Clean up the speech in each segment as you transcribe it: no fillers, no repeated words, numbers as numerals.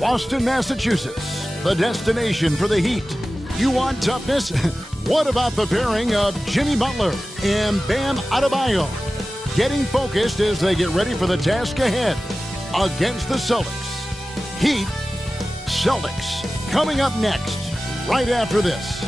Boston, Massachusetts, the destination for the Heat. You want toughness? What about the pairing of Jimmy Butler and Bam Adebayo? Getting focused as they get ready for the task ahead against the Celtics. Heat, Celtics, coming up next, right after this.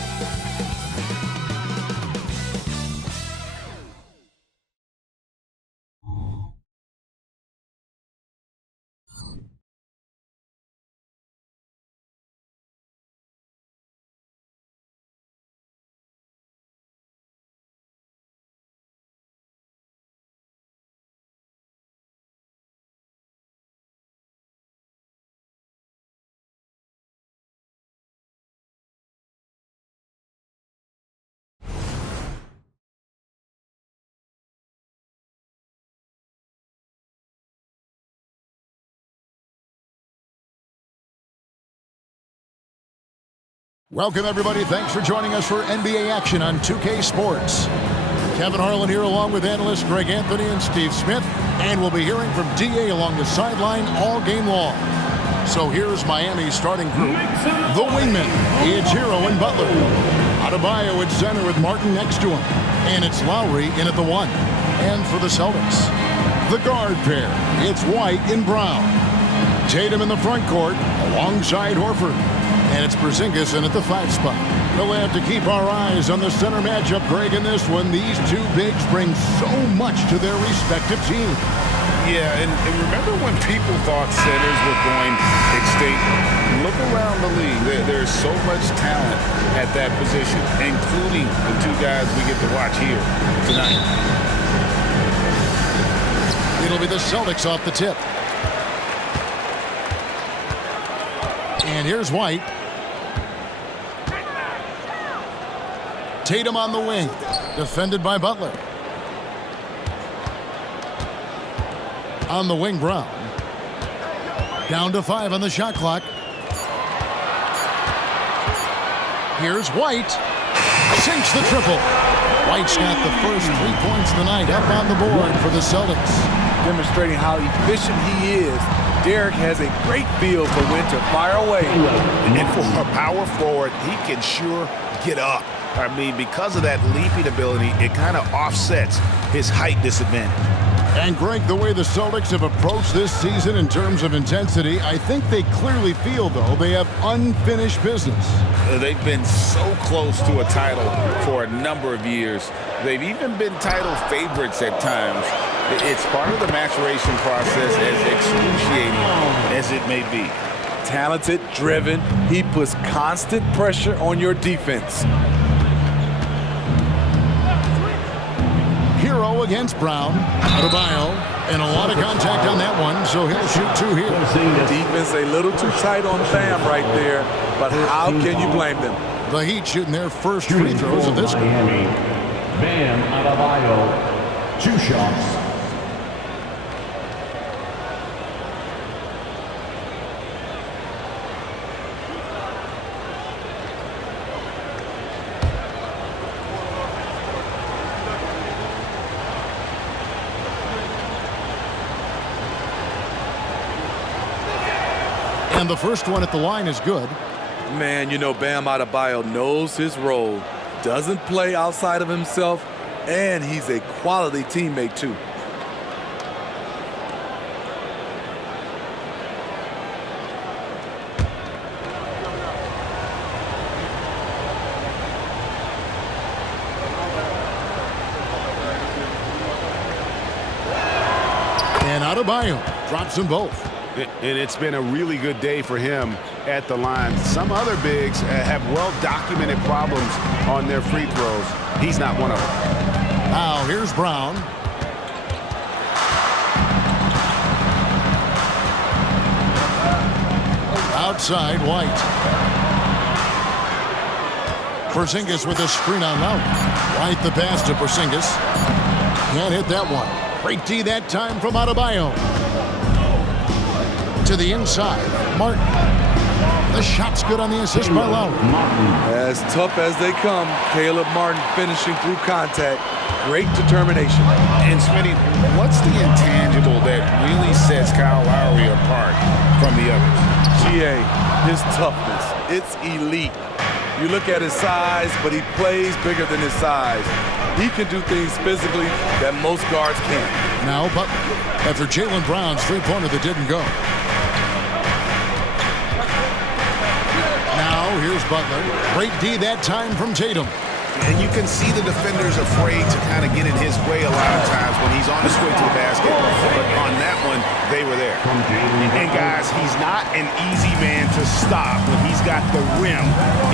Welcome, everybody. Thanks for joining us for NBA action on 2K Sports. Kevin Harlan here along with analysts Greg Anthony and Steve Smith. And we'll be hearing from DA along the sideline all game long. So here's Miami's starting group. The wingmen, it's Hero and Butler. Adebayo at center with Martin next to him. And it's Lowry in at the 1. And for the Celtics, the guard pair, it's White and Brown. Tatum in the front court alongside Horford. And it's Porzingis in at the 5 spot. We'll have to keep our eyes on the center matchup, Greg, in this one. These two bigs bring so much to their respective teams. Yeah, and remember when people thought centers were going extinct? Look around the league. There's so much talent at that position, including the two guys we get to watch here tonight. It'll be the Celtics off the tip. And here's White. Tatum on the wing, defended by Butler. On the wing, Brown. Down to 5 on the shot clock. Here's White. Sinks the triple. White's got the first 3 points of the night up on the board for the Celtics. Demonstrating how efficient he is. Derek has a great feel for when to fire away. And for a power forward, he can sure get up. I mean, because of that leaping ability, it kind of offsets his height disadvantage. And Greg, the way the Celtics have approached this season in terms of intensity, I think they clearly feel, though, they have unfinished business. They've been so close to a title for a number of years. They've even been title favorites at times. It's part of the maturation process, as excruciating as it may be. Talented, driven, he puts constant pressure on your defense. Hero against Brown. Adebayo, and a lot of contact on that one, so he'll shoot 2 here. Defense a little too tight on Bam right there, but how can you blame them? The Heat shooting their first free throws of this game. Bam Adebayo, 2 shots. And the first one at the line is good. Man, you know, Bam Adebayo knows his role, doesn't play outside of himself, and he's a quality teammate, too. And Adebayo drops them both. And it's been a really good day for him at the line. Some other bigs have well-documented problems on their free throws. He's not one of them. Now, here's Brown. Outside, White. Porzingis with a screen on Lowry. White the pass to Porzingis. Can't hit that one. Great D that time from Adebayo. To the inside, Martin. The shot's good on the assist by Lowry. As tough as they come, Caleb Martin finishing through contact. great determination. And Smitty, what's the intangible that really sets Kyle Lowry apart from the others? GA, his toughness. It's elite. You look at his size, but he plays bigger than his size. He can do things physically that most guards can't. Now, but after Jaylen Brown's three-pointer that didn't go. Now, here's Butler. Great D that time from Tatum. And you can see the defenders afraid to kind of get in his way a lot of times when he's on his way to the basket. But on that one, they were there. And guys, he's not an easy man to stop when he's got the rim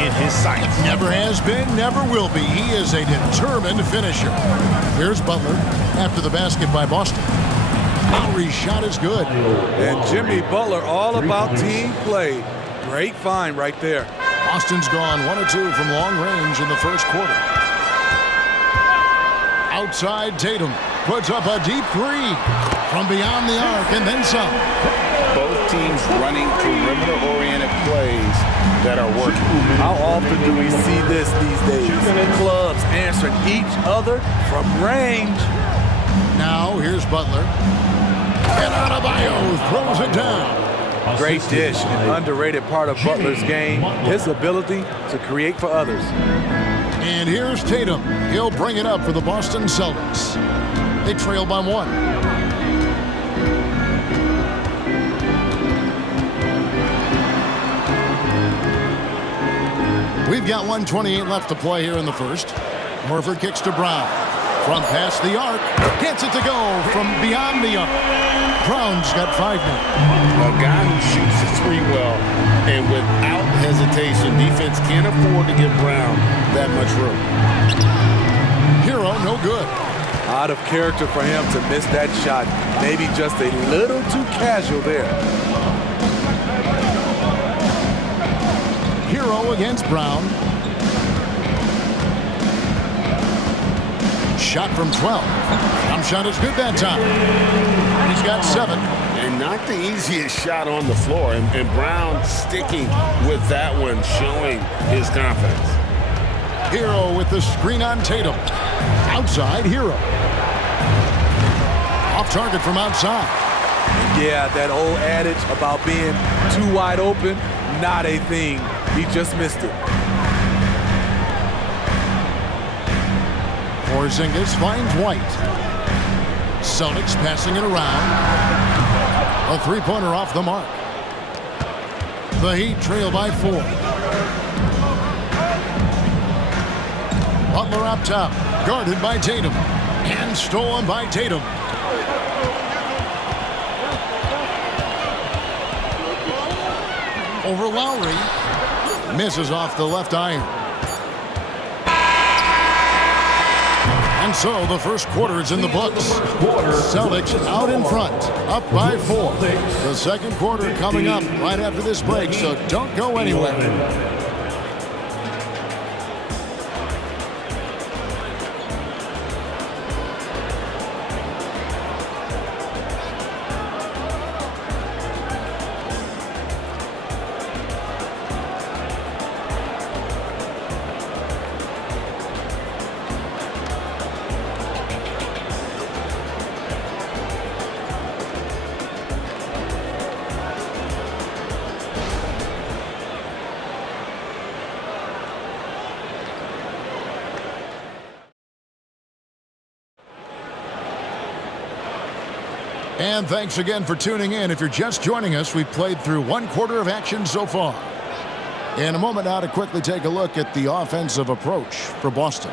in his sights. Never has been, never will be. He is a determined finisher. Here's Butler after the basket by Boston. Lowry's shot is good. And Jimmy Butler all about team play. Great find right there. Boston's gone 1 of 2 from long range in the first quarter. Outside, Tatum puts up a deep three from beyond the arc and then some. Both teams running perimeter-oriented plays that are working. How often do we see this these days? Clubs answering each other from range. Now, here's Butler. And Adebayo throws it down. Great dish, an underrated part of Butler's game, his ability to create for others. And here's Tatum. He'll bring it up for the Boston Celtics. They trail by 1. We've got 1:28 left to play here in the first. Horford kicks to Brown. From past the arc, gets it to go from beyond the arc. Brown's got 5 now. A guy who shoots the three well and without hesitation, defense can't afford to give Brown that much room. Hero, no good. Out of character for him to miss that shot. Maybe just a little too casual there. Hero against Brown. Shot from 12. Shot is good that time. He's got 7. And not the easiest shot on the floor. And Brown sticking with that one, showing his confidence. Hero with the screen on Tatum. Outside, Hero. Off target from outside. Yeah, that old adage about being too wide open, not a thing. He just missed it. Porzingis finds White. Celtics passing it around. A three-pointer off the mark. The Heat trail by 4. Butler up top, guarded by Tatum. And stolen by Tatum. Over Lowry. Misses off the left iron. And so the first quarter is in the books. Celtics out in front, up by 4. The second quarter coming up right after this break, so don't go anywhere. And thanks again for tuning in. If you're just joining us, we've played through 1 quarter of action so far. In a moment now to quickly take a look at the offensive approach for Boston.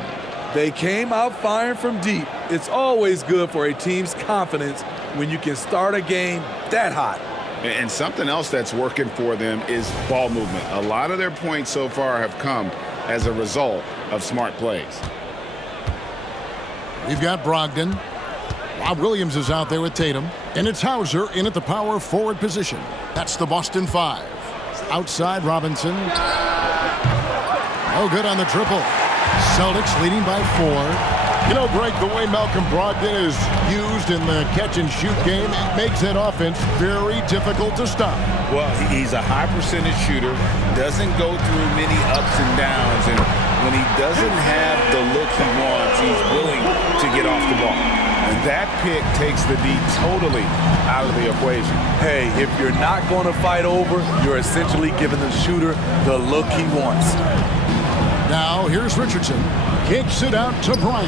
They came out firing from deep. It's always good for a team's confidence when you can start a game that hot. And something else that's working for them is ball movement. A lot of their points so far have come as a result of smart plays. We've got Brogdon. Rob Williams is out there with Tatum. And it's Hauser in at the power forward position. That's the Boston 5. Outside, Robinson. No good on the triple. Celtics leading by 4. You know, Greg, the way Malcolm Brogdon is used in the catch-and-shoot game, it makes that offense very difficult to stop. Well, he's a high percentage shooter, doesn't go through many ups and downs, and when he doesn't have the look he wants, he's willing to get off the ball. And that pick takes the D totally out of the equation. Hey, if you're not going to fight over, you're essentially giving the shooter the look he wants. Now, here's Richardson. Kicks it out to Bryant.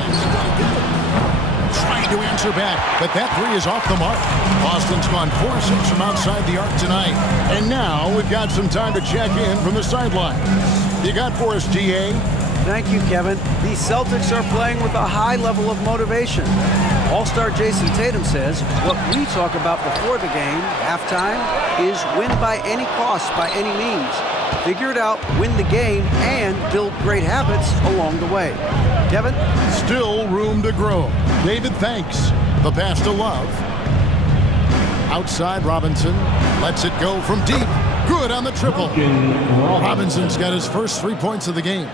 Trying to answer back, but that three is off the mark. Boston's gone 4-6 from outside the arc tonight. And now we've got some time to check in from the sideline. You got for us, GA? Thank you, Kevin. The Celtics are playing with a high level of motivation. All-star Jason Tatum says, what we talk about before the game, halftime, is win by any cost, by any means. Figure it out, win the game, and build great habits along the way. Kevin? Still room to grow. David thanks. The pass to Love. Outside, Robinson lets it go from deep. Good on the triple. Robinson's got his first 3 points of the game.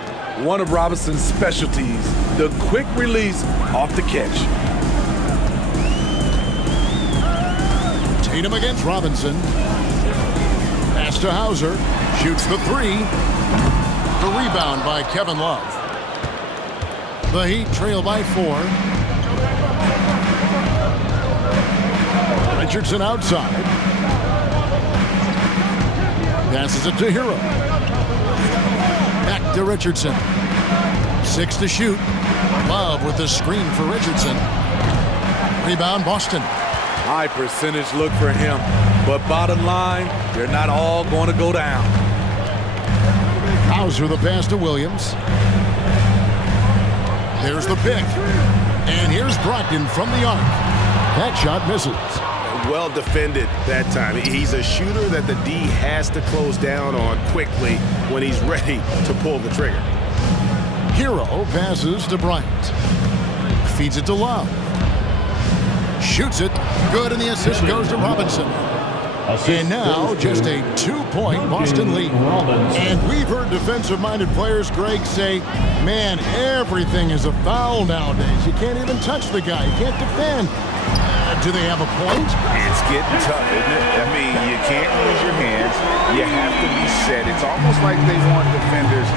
One of Robinson's specialties, the quick release off the catch. Tatum against Robinson. Pass to Hauser. Shoots the three. The rebound by Kevin Love. The Heat trail by 4. Richardson outside. Passes it to Hero. Back to Richardson. 6 to shoot. Love with the screen for Richardson. Rebound Boston. High percentage look for him. But bottom line, they're not all going to go down. Hauser the pass to Williams. There's the pick. And here's Brogdon from the arc. That shot misses. Well defended that time. He's a shooter that the D has to close down on quickly when he's ready to pull the trigger. Hero passes to Bryant. Feeds it to Love. Shoots it. Good, and the assist goes to Robinson. And now, just a 2-point Boston lead. And we've heard defensive-minded players, Greg, say, man, everything is a foul nowadays. You can't even touch the guy. You can't defend. Do they have a point? It's getting tough, isn't it? I mean, you can't use your hands. You have to be set. It's almost like they want defenders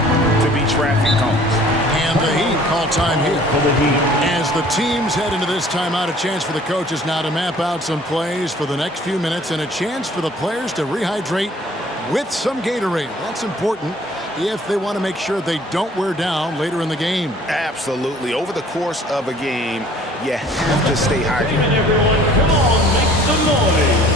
to be traffic cones. And the Heat call time here for the Heat. As the teams head into this timeout, a chance for the coaches now to map out some plays for the next few minutes and a chance for the players to rehydrate with some Gatorade. That's important if they want to make sure they don't wear down later in the game. Absolutely. Over the course of a game, you have to stay hydrated. Everyone, come on, make some noise.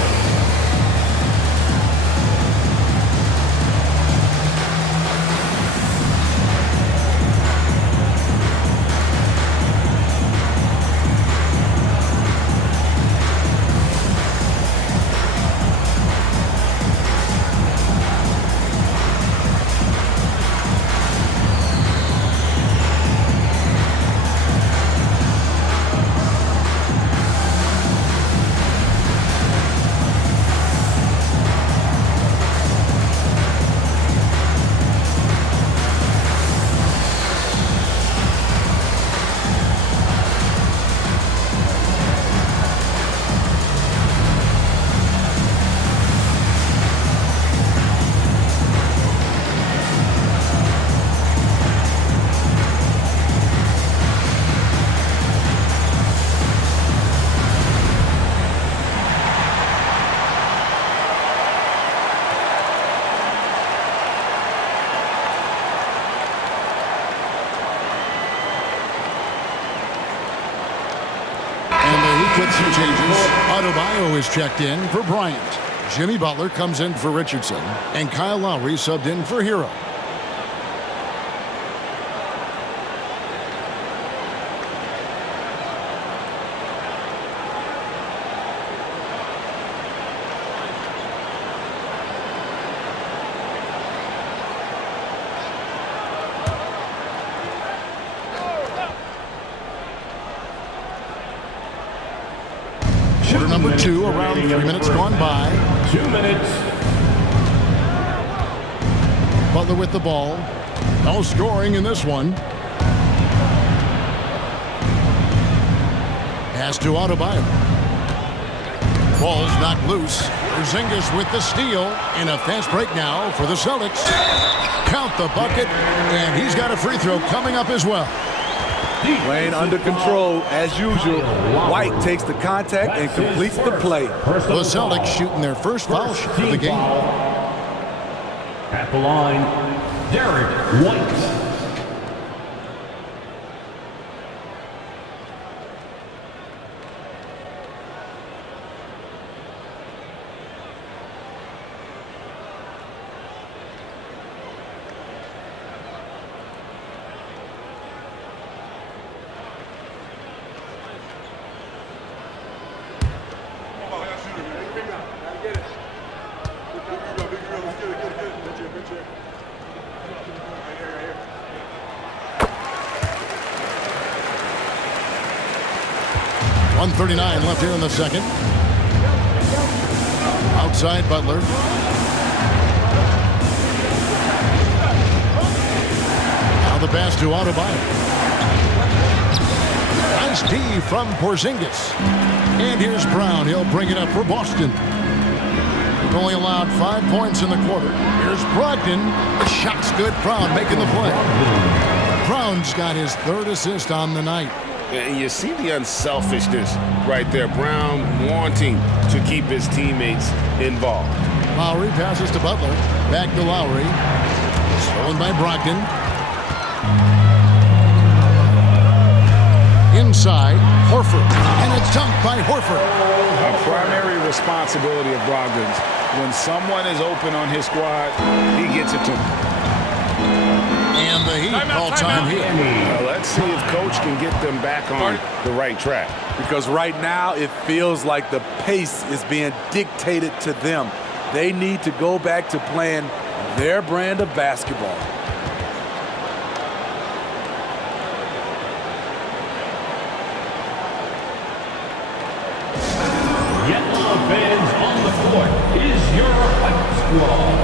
With some changes, Adebayo is checked in for Bryant. Jimmy Butler comes in for Richardson. And Kyle Lowry subbed in for Hero. Quarter number 2, around 3 minutes gone by. 2 minutes. Butler with the ball. No scoring in this one. Pass to Adebayo. Ball's knocked loose. Porzingis with the steal. In a fast break now for the Celtics. Count the bucket, and he's got a free throw coming up as well. Playing under control, as usual. White takes the contact and completes the play. The Celtics shooting their first foul shot of the game. At the line, Derek White. .139 left here in the second. Outside Butler. Now the pass to Adebayo. Nice D from Porzingis. And here's Brown. He'll bring it up for Boston. Only allowed 5 points in the quarter. Here's Brogdon. The shot's good. Brown making the play. Brown's got his third assist on the night. And you see the unselfishness right there. Brown wanting to keep his teammates involved. Lowry passes to Butler. Back to Lowry. Stolen by Brogdon. Inside, Horford. And a dunk by Horford. A primary responsibility of Brogdon's. When someone is open on his squad, he gets it to him. And the Heat call time here. Well, let's see if Coach can get them back on the right track. Because right now it feels like the pace is being dictated to them. They need to go back to playing their brand of basketball. Yellow fans on the court is your White Squad.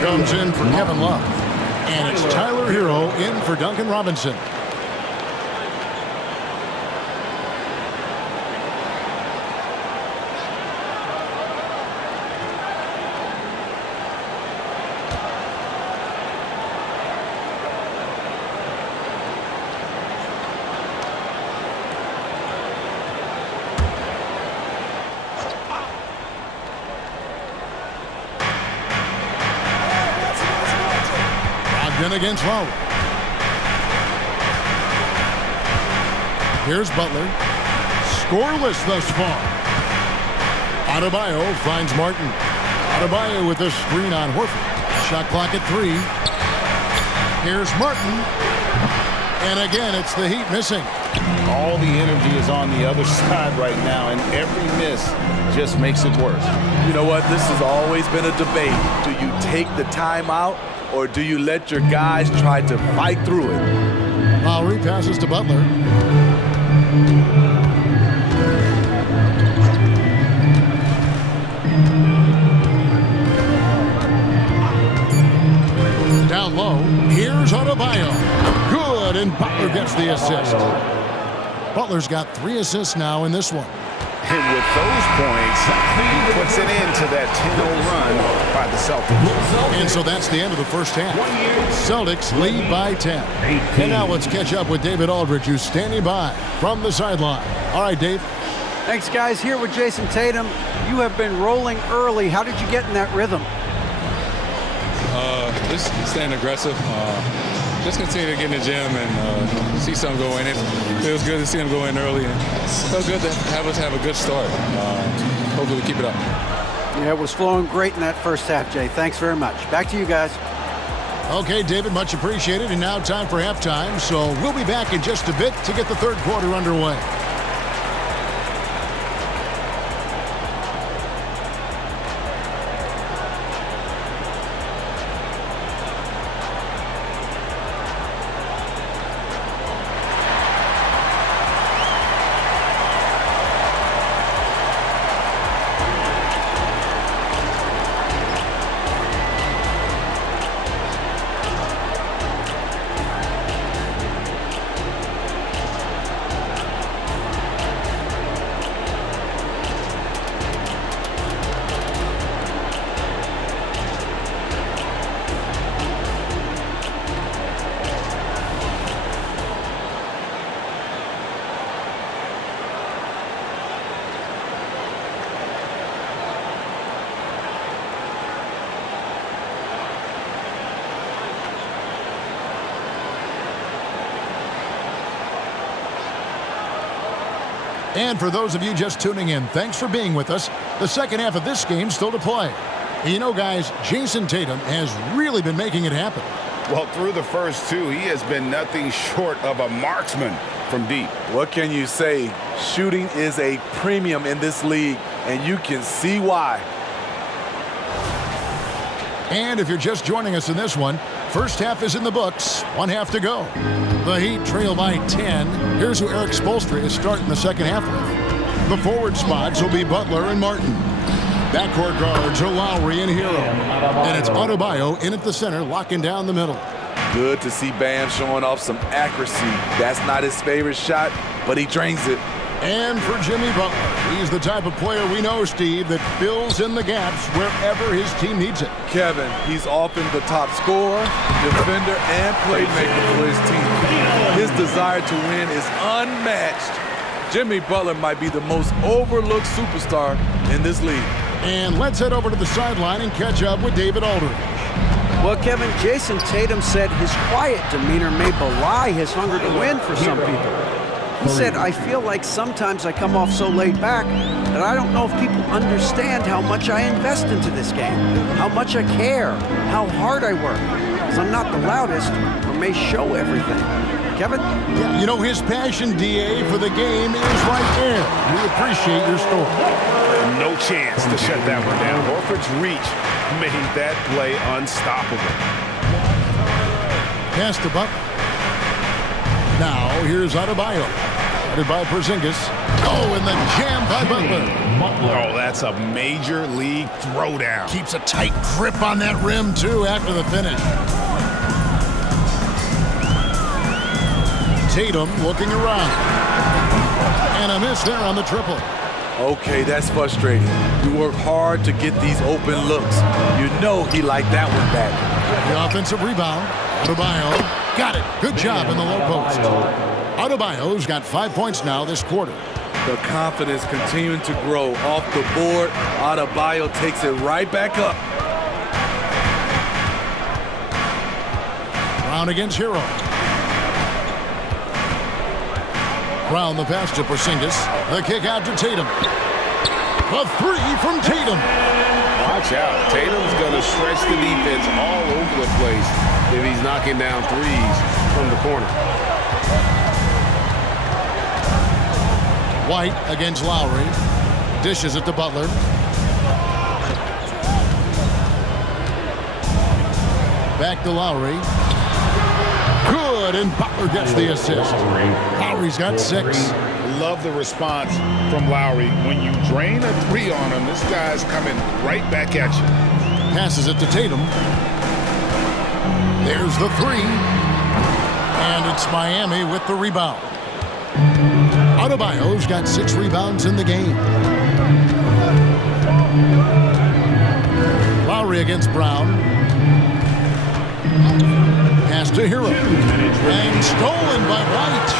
Comes in for Kevin Love. And it's Tyler Hero in for Duncan Robinson. In against Lowry. Here's Butler. Scoreless thus far. Adebayo finds Martin. Adebayo with a screen on Horford. Shot clock at 3. Here's Martin. And again, it's the Heat missing. All the energy is on the other side right now, and every miss just makes it worse. You know what? This has always been a debate. Do you take the timeout, or do you let your guys try to fight through it? Lowry passes to Butler. Down low, here's Adebayo. Good, and Butler gets the assist. Butler's got 3 assists now in this one. And with those points, he puts it into that 10-0 run by the Celtics. And so that's the end of the first half. Celtics lead by 10. And now let's catch up with David Aldridge, who's standing by from the sideline. All right, Dave. Thanks, guys. Here with Jason Tatum. You have been rolling early. How did you get in that rhythm? Just staying aggressive. Just continue to get in the gym and see something go in. It feels good to see him go in early. And it feels good to have us have a good start. Hopefully we keep it up. Yeah, it was flowing great in that first half, Jay. Thanks very much. Back to you guys. Okay, David, much appreciated. And now time for halftime. So we'll be back in just a bit to get the third quarter underway. And for those of you just tuning in, thanks for being with us. The second half of this game still to play. And you know, guys, Jason Tatum has really been making it happen. Well, through the first two, he has been nothing short of a marksman from deep. What can you say? Shooting is a premium in this league, and you can see why. And if you're just joining us in this one, first half is in the books. 1 half to go. The Heat trail by 10. Here's who Eric Spoelstra is starting the second half with. The forward spots will be Butler and Martin. Backcourt guards are Lowry and Hero. And it's Adebayo in at the center, locking down the middle. Good to see Bam showing off some accuracy. That's not his favorite shot, but he drains it. And for Jimmy Butler, he's the type of player we know, Steve, that fills in the gaps wherever his team needs it. Kevin, he's often the top scorer, defender, and playmaker for his team. His desire to win is unmatched. Jimmy Butler might be the most overlooked superstar in this league. And let's head over to the sideline and catch up with David Aldridge. Well, Kevin, Jason Tatum said his quiet demeanor may belie his hunger to win for some people. He said, I feel like sometimes I come off so laid back that I don't know if people understand how much I invest into this game, how much I care, how hard I work, because I'm not the loudest or may show everything. Kevin? Yeah, you know, his passion, DA, for the game is right there. We appreciate your story. No chance to shut that one down. Horford's reach made that play unstoppable. Pass to Butler. Now, here's Adebayo. Guarded by Porzingis. Oh, and the jam by Butler. Oh, that's a major league throwdown. Keeps a tight grip on that rim, too, after the finish. Tatum looking around. And a miss there on the triple. Okay, that's frustrating. You work hard to get these open looks. You know he liked that one back. The offensive rebound. Adebayo got it. Good job in the low post. Adebayo's got 5 points now this quarter. The confidence continuing to grow off the board. Adebayo takes it right back up. Brown against Hero. Brown the pass to Porzingis. The kick out to Tatum. A three from Tatum. Watch out. Tatum's going to stretch the defense all over the place if he's knocking down threes from the corner. White against Lowry. Dishes it to Butler. Back to Lowry. Good, and Butler gets the assist. Lowry's got 6. Love the response from Lowry. When you drain a three on him, this guy's coming right back at you. Passes it to Tatum. There's the 3. And it's Miami with the rebound. Adebayo's got 6 rebounds in the game. Lowry against Brown. Pass to Hero. And stolen by White.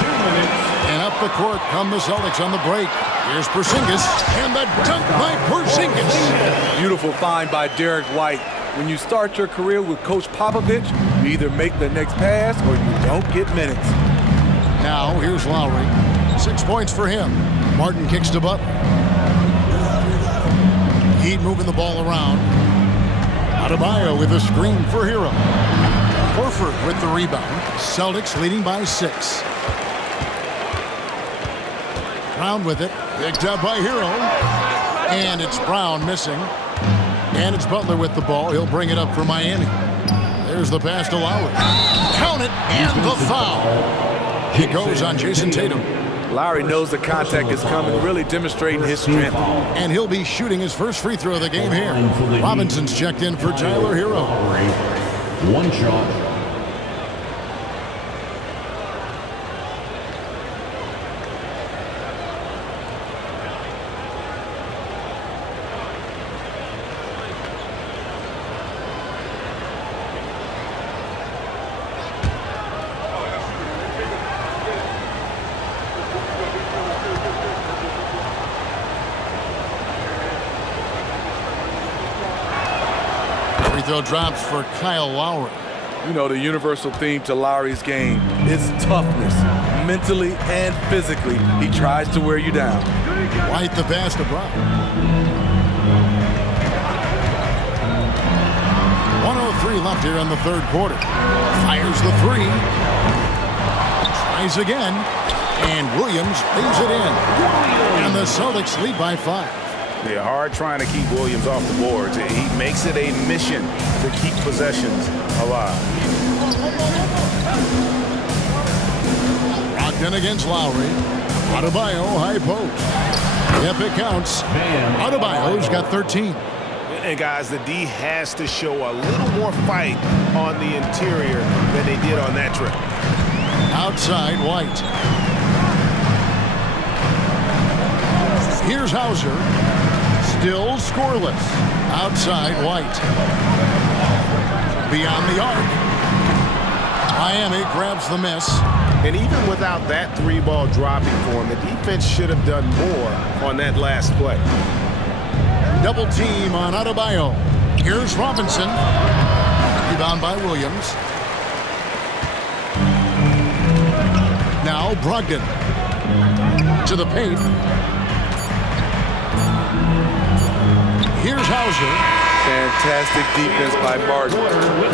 And up the court come the Celtics on the break. Here's Porzingis. And the dunk by Porzingis. Beautiful find by Derek White. When you start your career with Coach Popovich, you either make the next pass or you don't get minutes. Now, here's Lowry. 6 points for him. Martin kicks to Butler. Heat moving the ball around. Adebayo with a screen for Hero. Horford with the rebound. Celtics leading by 6. Brown with it. Picked up by Hero. And it's Brown missing. And it's Butler with the ball. He'll bring it up for Miami. There's the pass to Lowry. Count it, and the foul. He goes on Jason Tatum. Lowry knows the contact is coming, really demonstrating his strength. And he'll be shooting his first free throw of the game here. Robinson's checked in for Tyler Hero. 1 shot. Free throw drops for Kyle Lowry. You know, the universal theme to Lowry's game is toughness. Mentally and physically, he tries to wear you down. White the pass to Brown. 1:03 left here in the third quarter. Fires the 3. Tries again. And Williams leaves it in. And the Celtics lead by 5. They're hard trying to keep Williams off the boards. He makes it a mission to keep possessions alive. Brogdon against Lowry. Adebayo high post. Yep, it counts. Adebayo's got 13. And guys, the D has to show a little more fight on the interior than they did on that trip. Outside, White. Here's Hauser. Still scoreless. Outside, White. Beyond the arc. Miami grabs the miss. And even without that 3-ball dropping for him, the defense should have done more on that last play. Double team on Adebayo. Here's Robinson. Rebound by Williams. Now Brogdon. To the paint. Here's Hauser. Fantastic defense by Martin.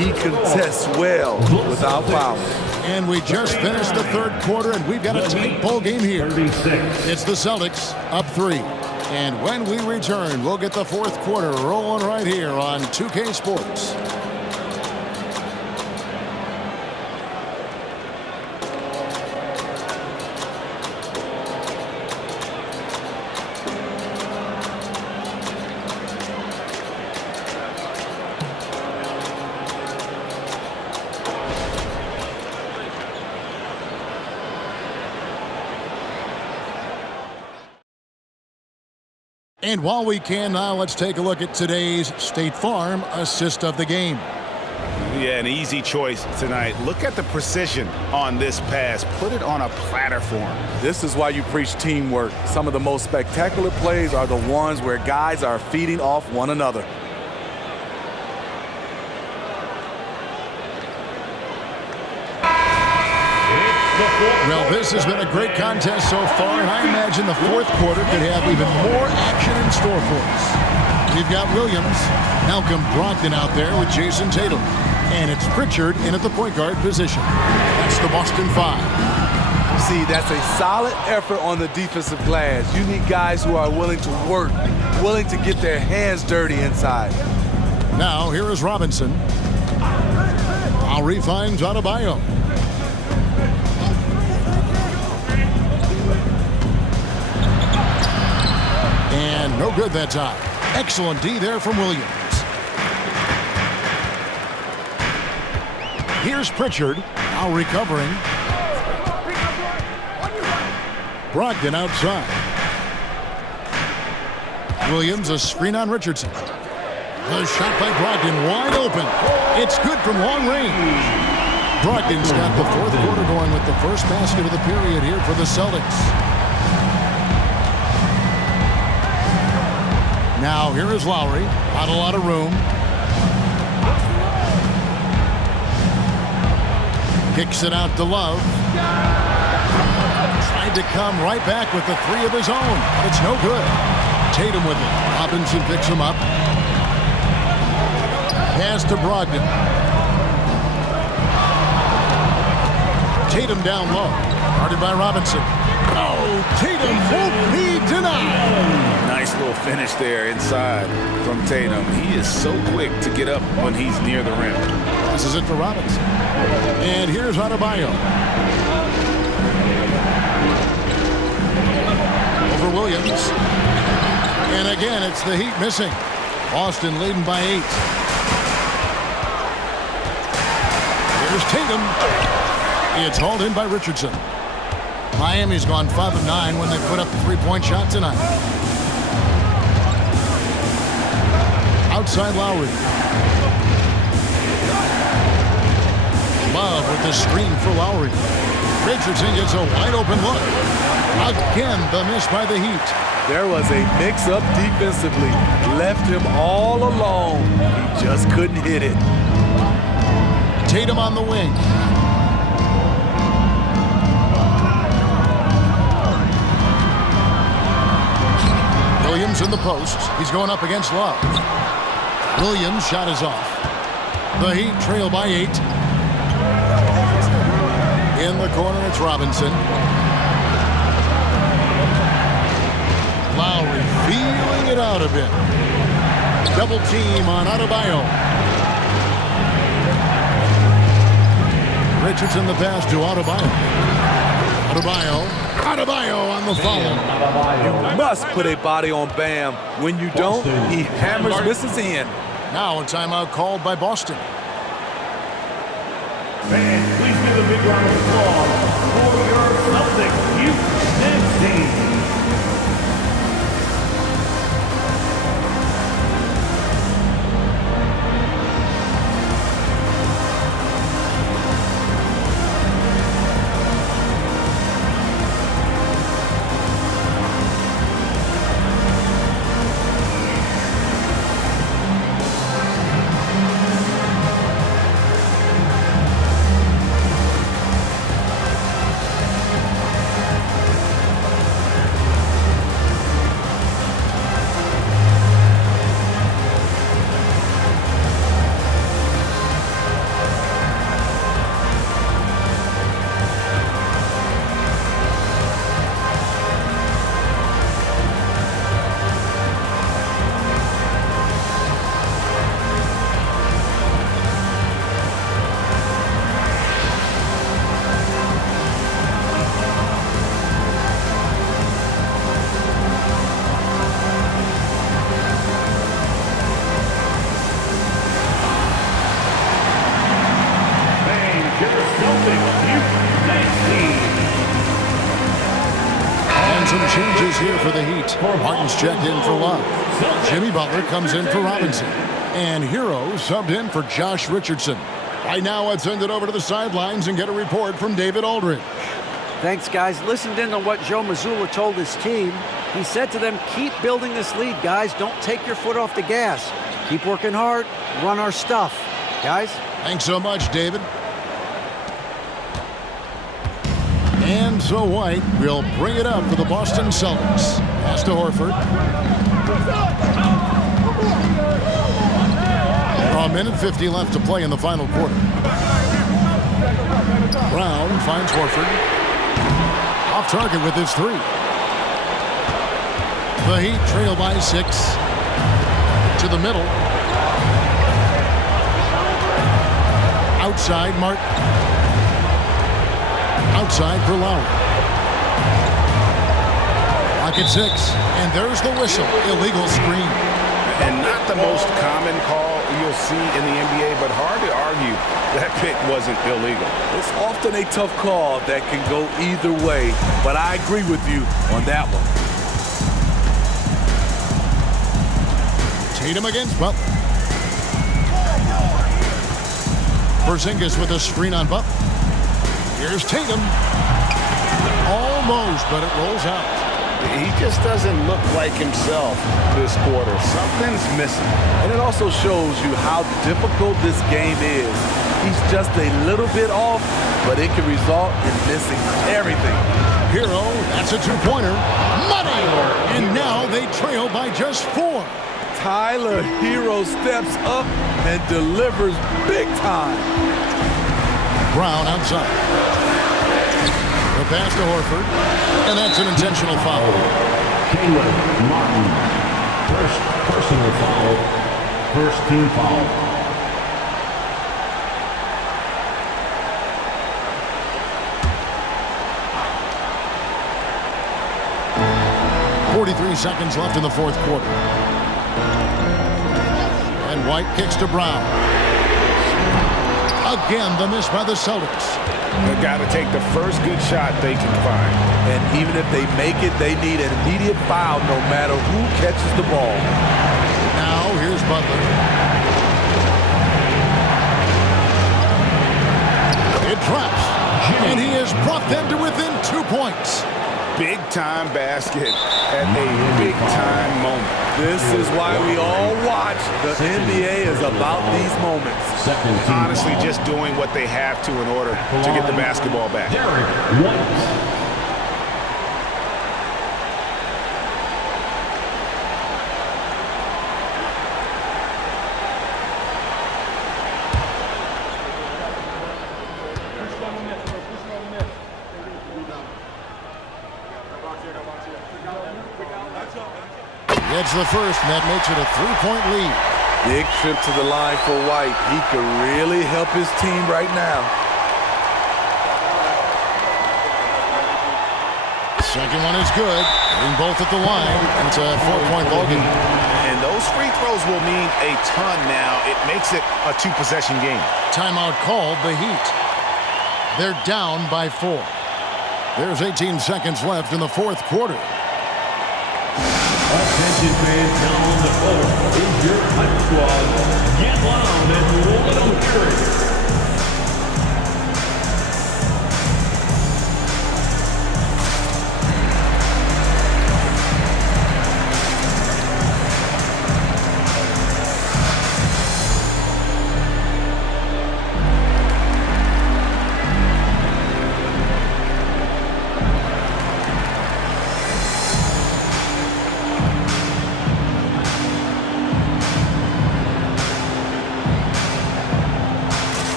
He contests well without fouling. And we just finished the third quarter, and we've got a tight ball game here. 36. It's the Celtics up 3. And when we return, we'll get the fourth quarter rolling right here on 2K Sports. And while we can now, let's take a look at today's State Farm assist of the game. Yeah, an easy choice tonight. Look at the precision on this pass. Put it on a platter for him. This is why you preach teamwork. Some of the most spectacular plays are the ones where guys are feeding off one another. Well, this has been a great contest so far, and I imagine the fourth quarter could have even more action in store for us. We've got Williams, Malcolm Brogdon out there with Jason Tatum, and it's Pritchard in at the point guard position. That's the Boston 5. See, that's a solid effort on the defensive glass. You need guys who are willing to work, willing to get their hands dirty inside. Now, here is Robinson. Lowry finds Adebayo. And no good that time. Excellent D there from Williams. Here's Pritchard, now recovering. Brogdon outside. Williams, a screen on Richardson. The shot by Brogdon, wide open. It's good from long range. Brogdon's got the fourth quarter going with the first basket of the period here for the Celtics. Now here is Lowry. Not a lot of room. Kicks it out to Love. Tried to come right back with the three of his own, but it's no good. Tatum with it. Robinson picks him up. Pass to Brogdon. Tatum down low. Guarded by Robinson. Oh, Tatum won't be denied. Nice little finish there inside from Tatum. He is so quick to get up when he's near the rim. This is it for Robinson. And here's Adebayo. Over Williams. And again, it's the Heat missing. Boston leading by 8. Here's Tatum. It's hauled in by Richardson. Miami's gone 5 of 9 when they put up the three-point shot tonight. Outside Lowry. Love with the screen for Lowry. Richardson gets a wide open look. Again, the miss by the Heat. There was a mix-up defensively. Left him all alone. He just couldn't hit it. Tatum on the wing. Williams in the post. He's going up against Love. Williams' shot is off. The Heat trail by 8. In the corner, it's Robinson. Lowry feeling it out a bit. Double team on Adebayo. Richardson the pass to Adebayo. Adebayo on the follow. You must put a body on Bam. When you don't, he hammers misses in. Now a timeout called by Boston. Fans, please give a big round of applause for your Celtics youth and team. And some changes here for the Heat. Martin's checked in for Love. Jimmy Butler comes in for Robinson. And Hero subbed in for Josh Richardson. Right now, let's send it over to the sidelines and get a report from David Aldridge. Thanks, guys. Listened in on what Joe Mazzulla told his team. He said to them, keep building this lead, guys. Don't take your foot off the gas. Keep working hard. Run our stuff. Guys? Thanks so much, David. And so White will bring it up for the Boston Celtics. Pass to Horford. A minute 50 left to play in the final quarter. Brown finds Horford. Off target with his three. The Heat trail by 6. To the middle. Outside, Martin. Outside for Lowry. Clock at 6. And there's the whistle. Illegal screen. And not the most common call you'll see in the NBA, but hard to argue that pick wasn't illegal. It's often a tough call that can go either way, but I agree with you on that one. Tatum against Butler. Porzingis with a screen on Butler. Here's Tatum. Almost, but it rolls out. He just doesn't look like himself this quarter. Something's missing. And it also shows you how difficult this game is. He's just a little bit off, but it can result in missing everything. Hero, that's a two-pointer. Money! And now they trail by just 4. Tyler Hero steps up and delivers big time. Brown outside. The pass to Horford, and that's an intentional foul. Caleb Martin. First personal foul. First team foul. Seconds left in the fourth quarter. And White kicks to Brown. Again, the miss by the Celtics. They've got to take the first good shot they can find. And even if they make it, they need an immediate foul no matter who catches the ball. Now, here's Butler. It drops. And he has brought them to within 2 points. Big-time basket at a big-time moment. This is why we all watch. The NBA is about these moments. Honestly, just doing what they have to in order to get the basketball back. Gets the first, and that makes it a 3-point lead. Big trip to the line for White. He could really help his team right now. Second one is good. Hitting both at the line. It's a 4-point ball game. And those free throws will mean a ton now. It makes it a 2-possession game. Timeout called, the Heat. They're down by 4. There's 18 seconds left in the fourth quarter. Attention fans down on the court. Is your hype squad. Get loud and roll it on the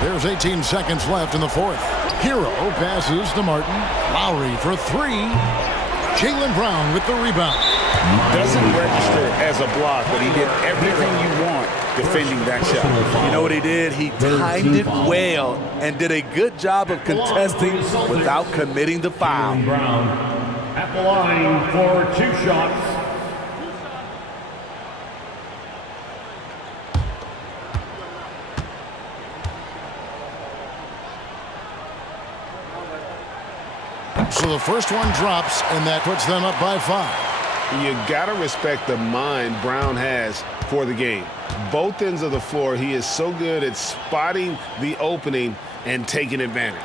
There's 18 seconds left in the fourth. Hero passes to Martin. Lowry for 3. Jaylen Brown with the rebound. Doesn't register as a block, but he did everything you want defending that shot. You know what he did? He timed it well and did a good job of contesting without committing the foul. Brown at the line for 2 shots. So the first one drops, and that puts them up by 5. You got to respect the mind Brown has for the game. Both ends of the floor, he is so good at spotting the opening and taking advantage.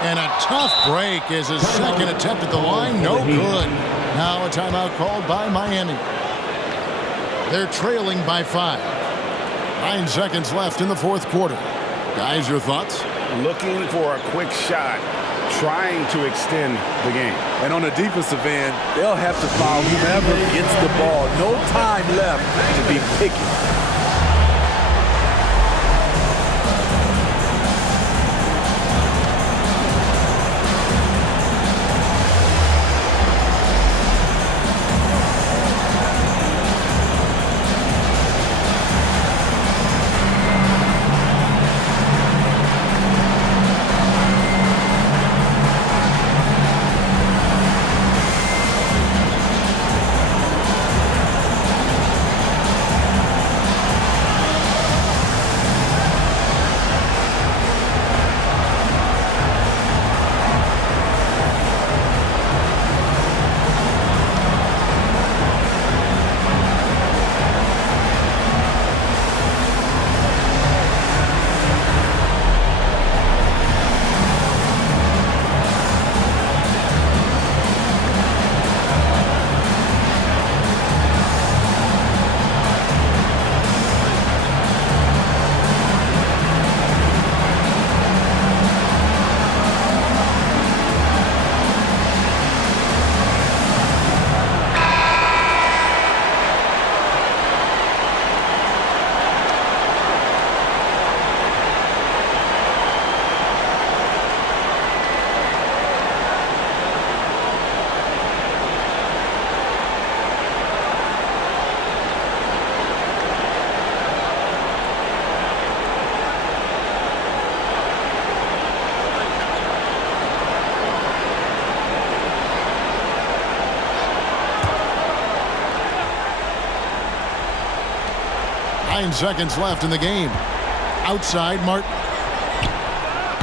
And a tough break is his second attempt at the line. No good. Now a timeout called by Miami. They're trailing by 5. 9 seconds left in the fourth quarter. Guys, your thoughts? Looking for a quick shot, trying to extend the game. And on the defensive end, they'll have to foul whoever gets the ball. No time left to be picky. Seconds left in the game. Outside, Martin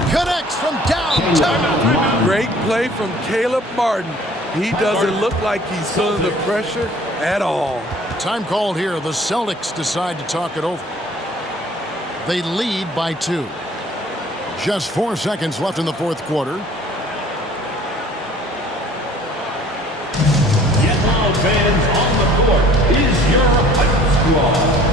connects from downtown. Great play from Caleb Martin. He doesn't look like he's feeling the pressure at all. Time called here. The Celtics decide to talk it over. They lead by 2. Just 4 seconds left in the fourth quarter. Get loud, fans. On the court is your Hype Squad.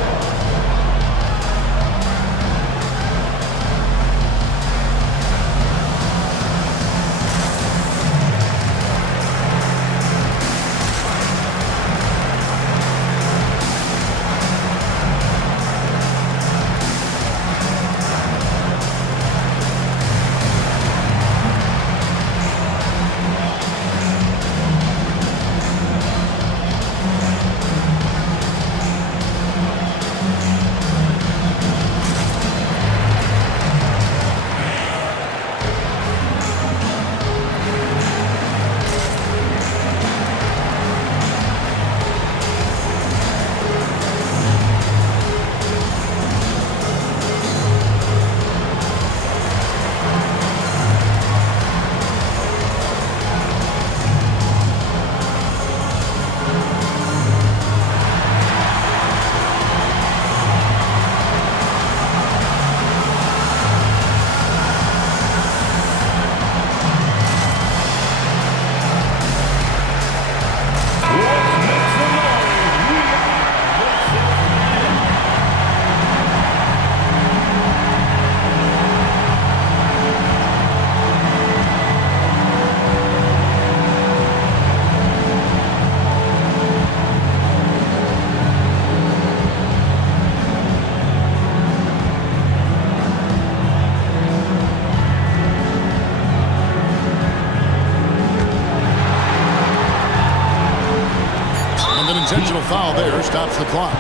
Intentional foul there stops the clock.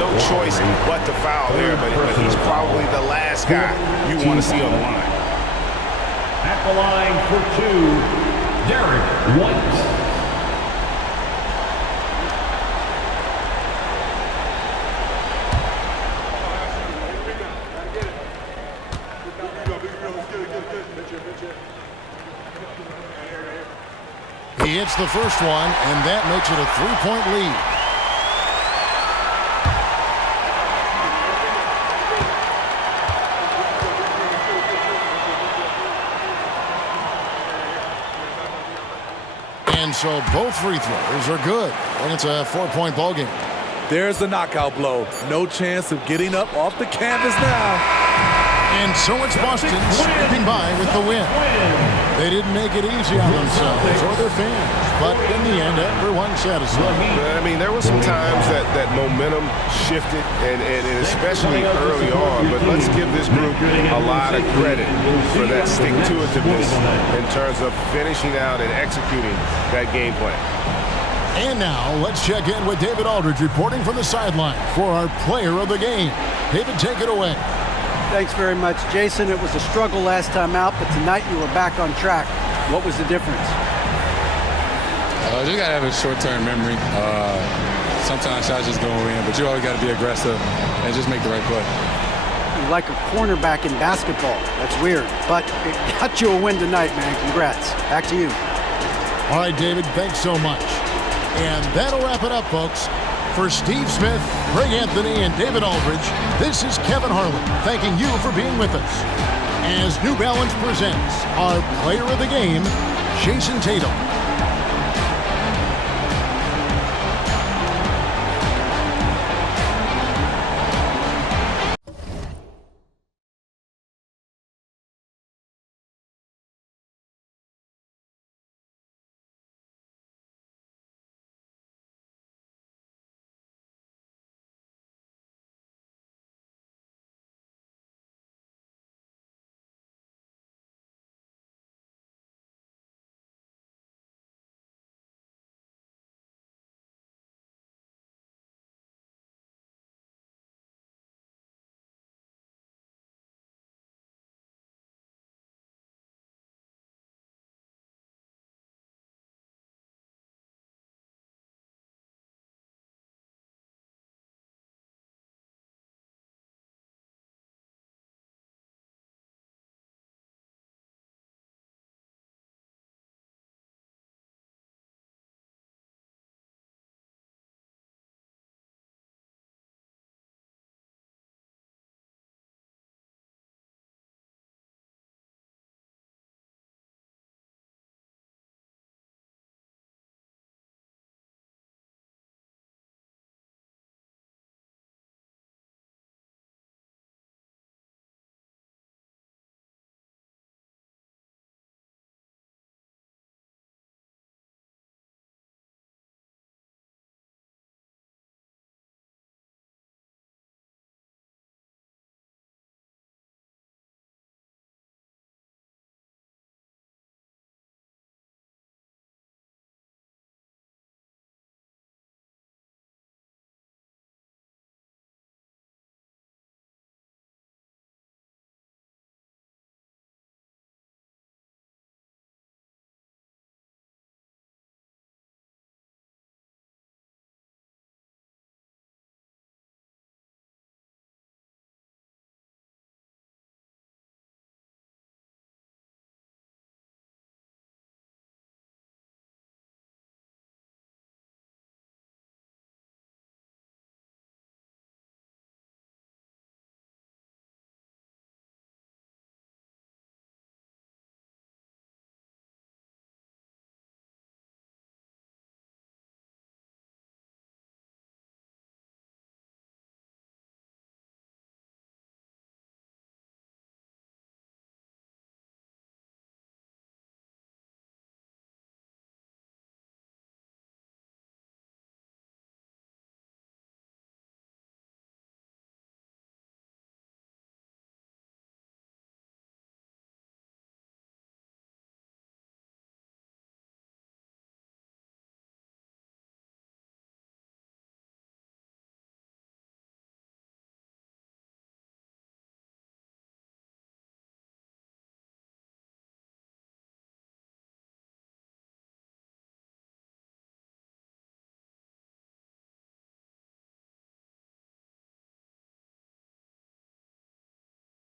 No choice but to foul there, but he's probably the last guy you want to see on the line. At the line for 2, Derek White. He hits the first one, and that makes it a 3-point lead. And so both free throws are good, and it's a 4-point ball game. There's the knockout blow. No chance of getting up off the canvas now. And so it's Boston sweeping by with the win. They didn't make it easy on themselves or their fans, but in the end, everyone's satisfied. I mean, there were some times that momentum shifted, and especially early on, but let's give this group a lot of credit for that stick-to-itiveness in terms of finishing out and executing that game plan. And now, let's check in with David Aldridge reporting from the sideline for our player of the game. David, take it away. Thanks very much, Jason. It was a struggle last time out, but tonight you were back on track. What was the difference? You got to have a short-term memory. Sometimes shots just go in, but you always got to be aggressive and just make the right play. You're like a cornerback in basketball. That's weird, but it got you a win tonight, man. Congrats. Back to you. All right, David, thanks so much. And that'll wrap it up, folks. For Steve Smith, Greg Anthony, and David Aldridge, this is Kevin Harlan thanking you for being with us as New Balance presents our player of the game, Jason Tatum.